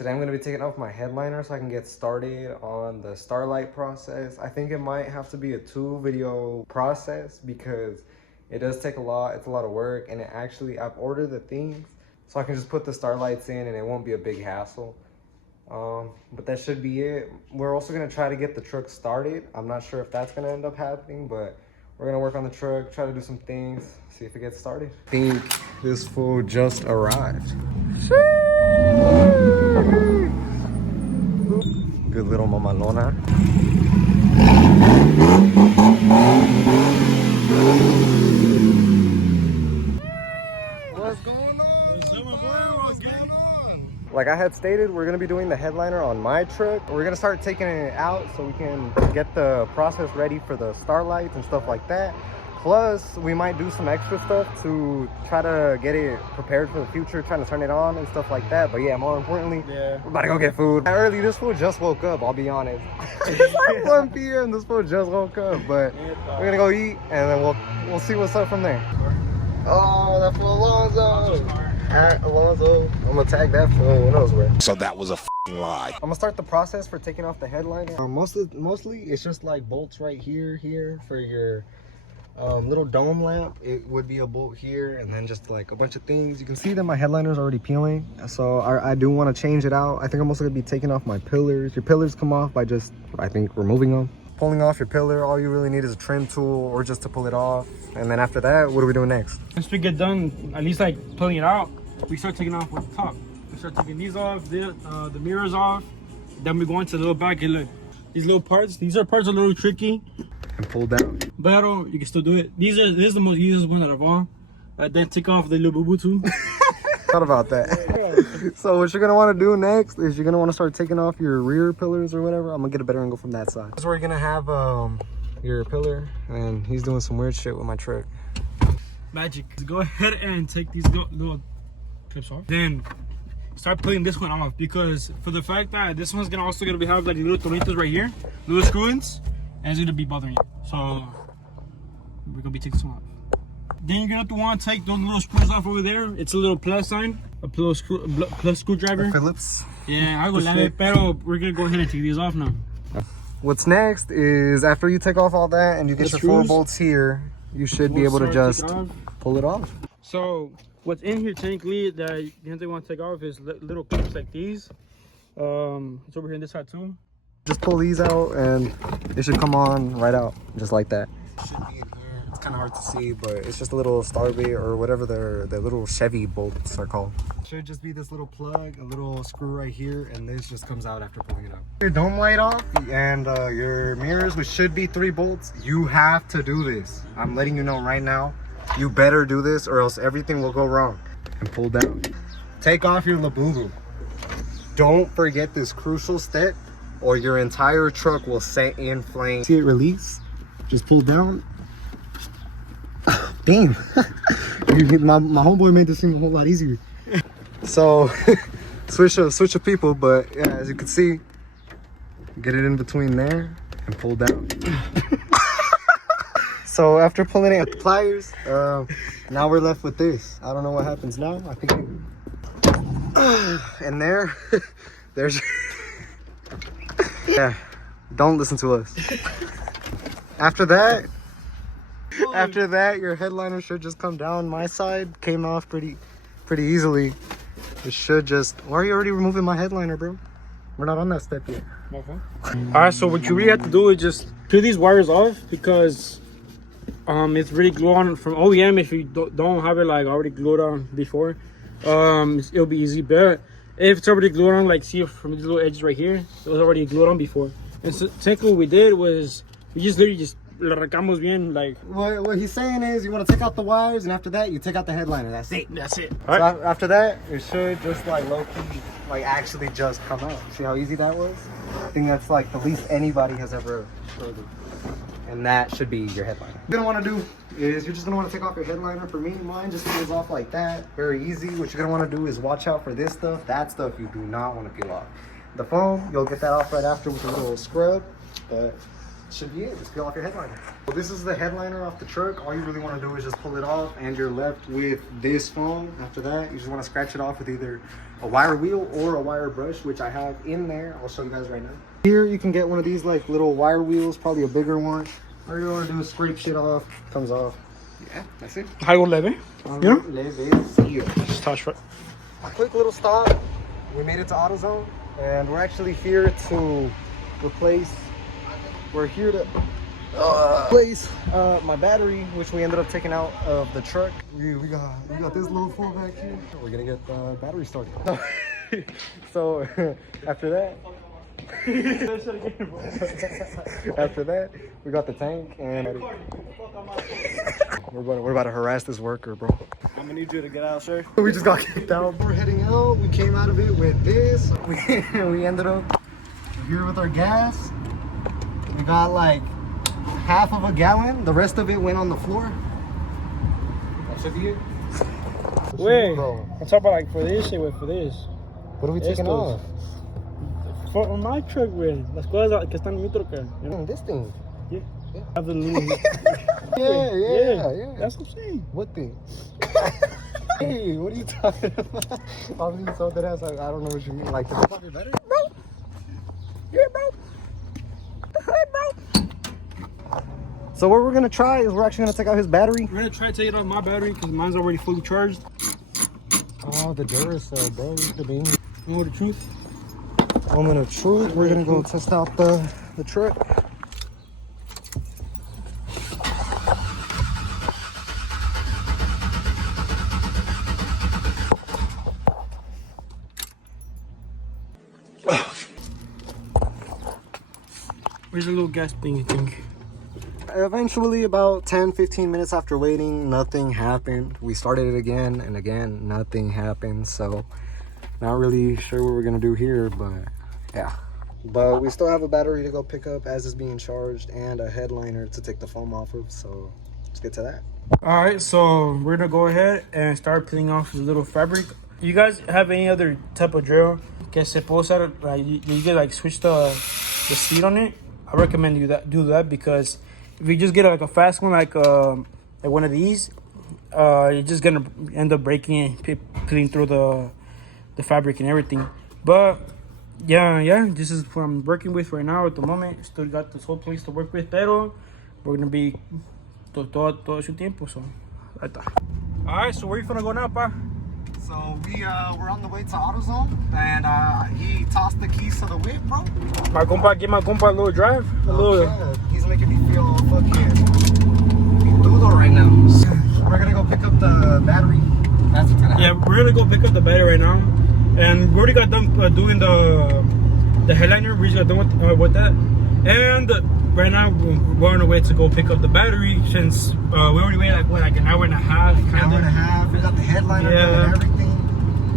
Today I'm going to be taking off my headliner so I can get started on the starlight process. I think it might have to be a 2-video process because it does take a lot. It's a lot of work, and I've ordered the things so I can just put the starlights in and it won't be a big hassle. But that should be it. We're also going to try to get the truck started. I'm not sure if that's going to end up happening, but we're going to work on the truck, try to do some things, see if it gets started. I think this fool just arrived. Good little mamalona. What's going on? What's going on? Like I had stated, we're gonna be doing the headliner on my truck. We're gonna start taking it out so we can get the process ready for the starlights and stuff like that. Plus, we might do some extra stuff to try to get it prepared for the future, trying to turn it on and stuff like that. But yeah, more importantly, we're about to go get food. Early, this fool just woke up, I'll be honest. It's like 1 p.m. This fool just woke up, but we're gonna go eat and then we'll see what's up from there. Oh, that fool Alonzo. Alonzo. I'm gonna tag that fool, who knows where. So that was a f***ing lie. I'm gonna start the process for taking off the headliner. Mostly, it's just like bolts right here for your little dome lamp. It would be a bolt here, and then just like a bunch of things. You can see that my headliner's already peeling, so I do want to change it out. I think I'm also gonna be taking off my pillars. Your pillars come off by just, I think, removing them. Pulling off your pillar, all you really need is a trim tool or just to pull it off. And then after that, what are we doing next? Once we get done, at least like pulling it out, we start taking off what's top. We start taking these off, the mirrors off. Then we go into the little back and look. These little parts, these are parts a little tricky. And pull down. But you can still do it. This is the most easiest one out of all. Then take off the little boo-boo too. Thought about that. So what you're gonna want to do next is you're gonna want to start taking off your rear pillars or whatever. I'm gonna get a better angle from that side. This is where you're gonna have your pillar, and he's doing some weird shit with my truck. Magic. Go ahead and take these little clips off. Then start pulling this one off, because for the fact that this one's gonna have like little tornitos right here, little screw-ins, and it's gonna be bothering you. So we're gonna be taking this one off. Then you're gonna want to take those little screws off over there. It's a little plus sign, a plus screwdriver. The Phillips. Yeah, I go lame, pero we're gonna go ahead and take these off now. What's next is after you take off all that and you get your 4 bolts here, you should be able to just pull it off. So what's in here technically that you don't want to take off is little clips like these. It's over here on this side too. Just pull these out and it should come on right out, just like that. It should be in here. It's kind of hard to see, but it's just a little Starbait or whatever the little Chevy bolts are called. It should just be this little plug, a little screw right here, and this just comes out after pulling it out. Your dome light off and your mirrors, which should be 3 bolts. You have to do this. I'm letting you know right now. You better do this or else everything will go wrong. And pull down. Take off your Labubu. Don't forget this crucial step, or your entire truck will set in flames. See it release? Just pull down. Damn. my homeboy made this seem a whole lot easier. So switch of people, but yeah, as you can see, get it in between there and pull down. So after pulling it with the pliers, now we're left with this. I don't know what happens now. I think and there's yeah, don't listen to us. After that, your headliner should just come down. My side came off pretty easily. It should just... Why are you already removing my headliner, bro? We're not on that step yet. Alright, so what you really have to do is just peel these wires off, because it's really glued on from OEM. If you don't have it like already glued on before, it'll be easy. But if it's already glued on, like see from these little edges right here, it was already glued on before. And so technically what we did was we just literally just lo arrancamos bien, like. What he's saying is you want to take out the wires, and after that you take out the headliner. That's it. That's it. So after that, it should just like low-key, like actually just come out. See how easy that was? I think that's like the least anybody has ever struggled. And that should be your headliner. What you're gonna want to do is you're just gonna want to take off your headliner. For me, mine just peels off like that, very easy. What you're gonna want to do is watch out for this stuff. That stuff you do not want to peel off. The foam, you'll get that off right after with a little scrub. But should be it. Just peel off your headliner. Well, this is the headliner off the truck. All you really want to do is just pull it off, and you're left with this foam. After that, you just want to scratch it off with either a wire wheel or a wire brush, which I have in there. I'll show you guys right now. Here you can get one of these like little wire wheels, probably a bigger one. All you want to do is scrape shit off, comes off. Yeah, that's it. Algo leve. You know? Just touch it. Quick little stop. We made it to AutoZone, and we're actually here to replace. We're here to replace my battery, which we ended up taking out of the truck. We got this little fool back here. We're gonna get the battery started. So after that. After that, we got the tank, and we're about to harass this worker, bro. I'm gonna need you to get out, sir. We just got kicked out. We're heading out. We came out of it with this. We ended up here with our gas. We got like half of a gallon. The rest of it went on the floor. That should be it. Wait, I'm talking about like for this shit, for this. What are we taking off? For my truck, güey. Las cosas que están en mi troca. This thing. Yeah. Have the little... yeah. That's what I'm saying. What thing? Hey, what are you talking about? Obviously, so that ass. Like, I don't know what you mean. Like, the fucking better, bro. Yeah, bro. Hey, bro. So what we're gonna try is we're actually gonna take out his battery. We're gonna try to take it off my battery because mine's already fully charged. Oh, the Duracell, bro. The bean. You know the truth? Moment of truth. We're gonna go test out the truck. Where's the little gas thing, you think? Eventually, about 10-15 minutes after waiting, nothing happened. We started it again and again, nothing happened. So not really sure what we're gonna do here, but yeah. But we still have a battery to go pick up as it's being charged, and a headliner to take the foam off of. So let's get to that. All right, so we're gonna go ahead and start peeling off the little fabric. You guys have any other type of drill que se puede usar, like you can like switch the speed on it? I recommend you do that because if you just get like a fast one, like one of these, you're just gonna end up breaking and peeling through the fabric and everything. But yeah, this is what I'm working with right now at the moment. Still got this whole place to work with, pero we're gonna be todo su tiempo. So, right there. All right, so where you gonna go now, pa? So we're on the way to AutoZone, and he tossed the keys to the whip, bro. Give my compa a little drive. Yeah. He's making me feel fucking dudo right now. We're gonna go pick up the battery. That's what's gonna happen. Yeah, we're gonna go pick up the battery right now, and we already got done doing the headliner. We just got done with that, and right now we're on the way to go pick up the battery since we already waited like an hour and a half. An hour and a half. We got the headliner and everything.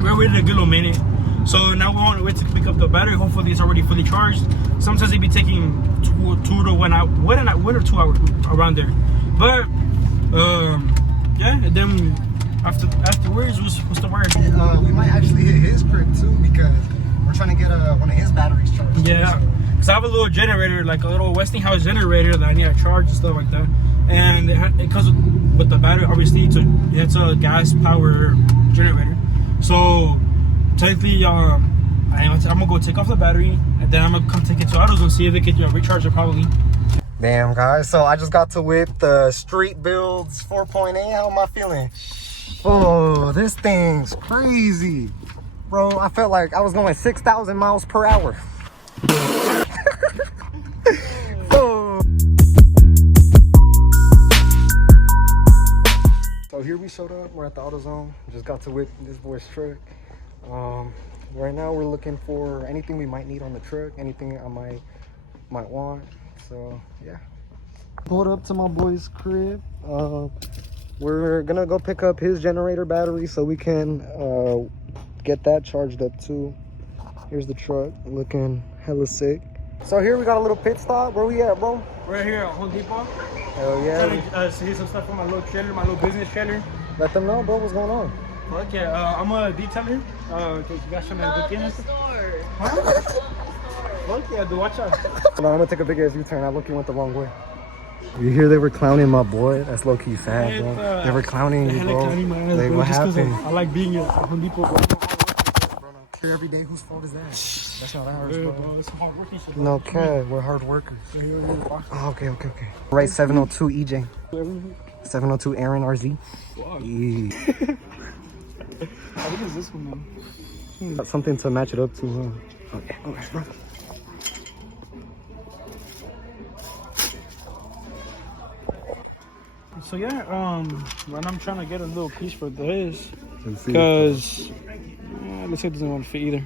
We're waiting a good little minute. So now we're on the way to pick up the battery. Hopefully it's already fully charged. Sometimes it be taking 2 to 1 hour, 1 or 2 hours around there. But yeah, and then afterwards, what's the word? We might actually hit his crib too because we're trying to get one of his batteries charged. Yeah, because I have a little generator, like a little Westinghouse generator that I need to charge and stuff like that. And it comes with the battery, obviously, it's a gas power generator. So technically, I'm gonna go take off the battery, and then I'm gonna come take it to AutoZone and see if it can recharge it probably. Damn, guys. So I just got to whip the Street Builds 4.8. How am I feeling? Oh, this thing's crazy. Bro, I felt like I was going 6,000 miles per hour. Oh. So here we showed up. We're at the AutoZone. Just got to whip this boy's truck. Right now we're looking for anything we might need on the truck, anything I might want. So yeah, pulled up to my boy's crib. We're gonna go pick up his generator battery so we can get that charged up too. Here's the truck looking hella sick. So here we got a little pit stop. Where we at, bro? We're here at Home Depot. Hell yeah. Trying to see some stuff for my little trailer, my little business trailer. Let them know, bro, what's going on. Okay, I'm a detailer. You guys trying to look in? Store. Huh? Fuck yeah, dude, watch out. Hold on, I'm gonna take a big ass U-turn. I look, you went the wrong way. You hear they were clowning my boy? That's low key sad, bro. They were clowning you, bro. Like, what happened? I like being at Home Depot, bro. Here every day, whose fault is that? That's not ours, Yeah, bro. bro, it's hard working shit. No cap, we're hard workers. Oh, okay. Right, 702 EJ. 702 Aaron RZ. Fuck. Yeah. How big is this one, man? Got something to match it up to, huh? Okay, bro. So yeah, when I'm trying to get a little piece for this, Let's see. because let's say it doesn't want to fit either.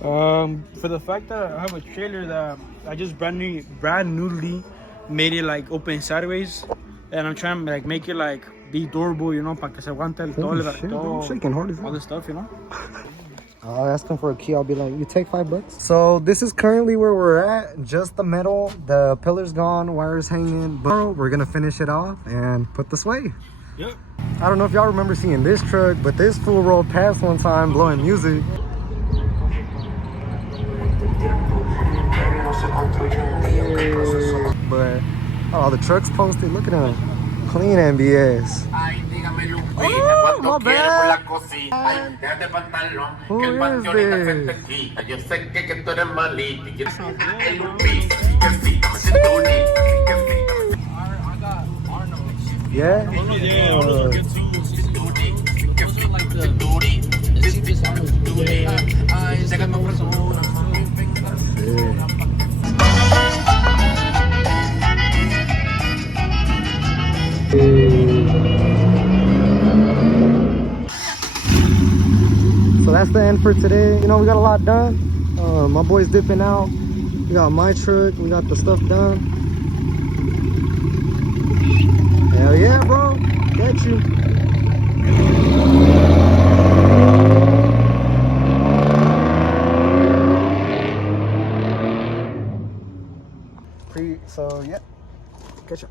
For the fact that I have a trailer that I just brand newly made it like open sideways, and I'm trying to like make it like be durable, you know, para que se aguante el Holy todo, shit, bro, I'm shaking hard as all hell. this stuff, you know. I'll ask him for a key. I'll be like, you take $5. So this is currently where we're at. Just the metal, the pillar's gone, wires hanging. But we're gonna finish it off and put the sway. Yep. I don't know if y'all remember seeing this truck, but this fool rolled past one time blowing music. But oh, the truck's posted. Look at him, clean MBS. Oh, my bad. Who is this? Yeah? So that's the end for today. You know, we got a lot done. My boy's dipping out. We got my truck. We got the stuff done. Hell yeah, bro. Get you. So, yeah. Catch up.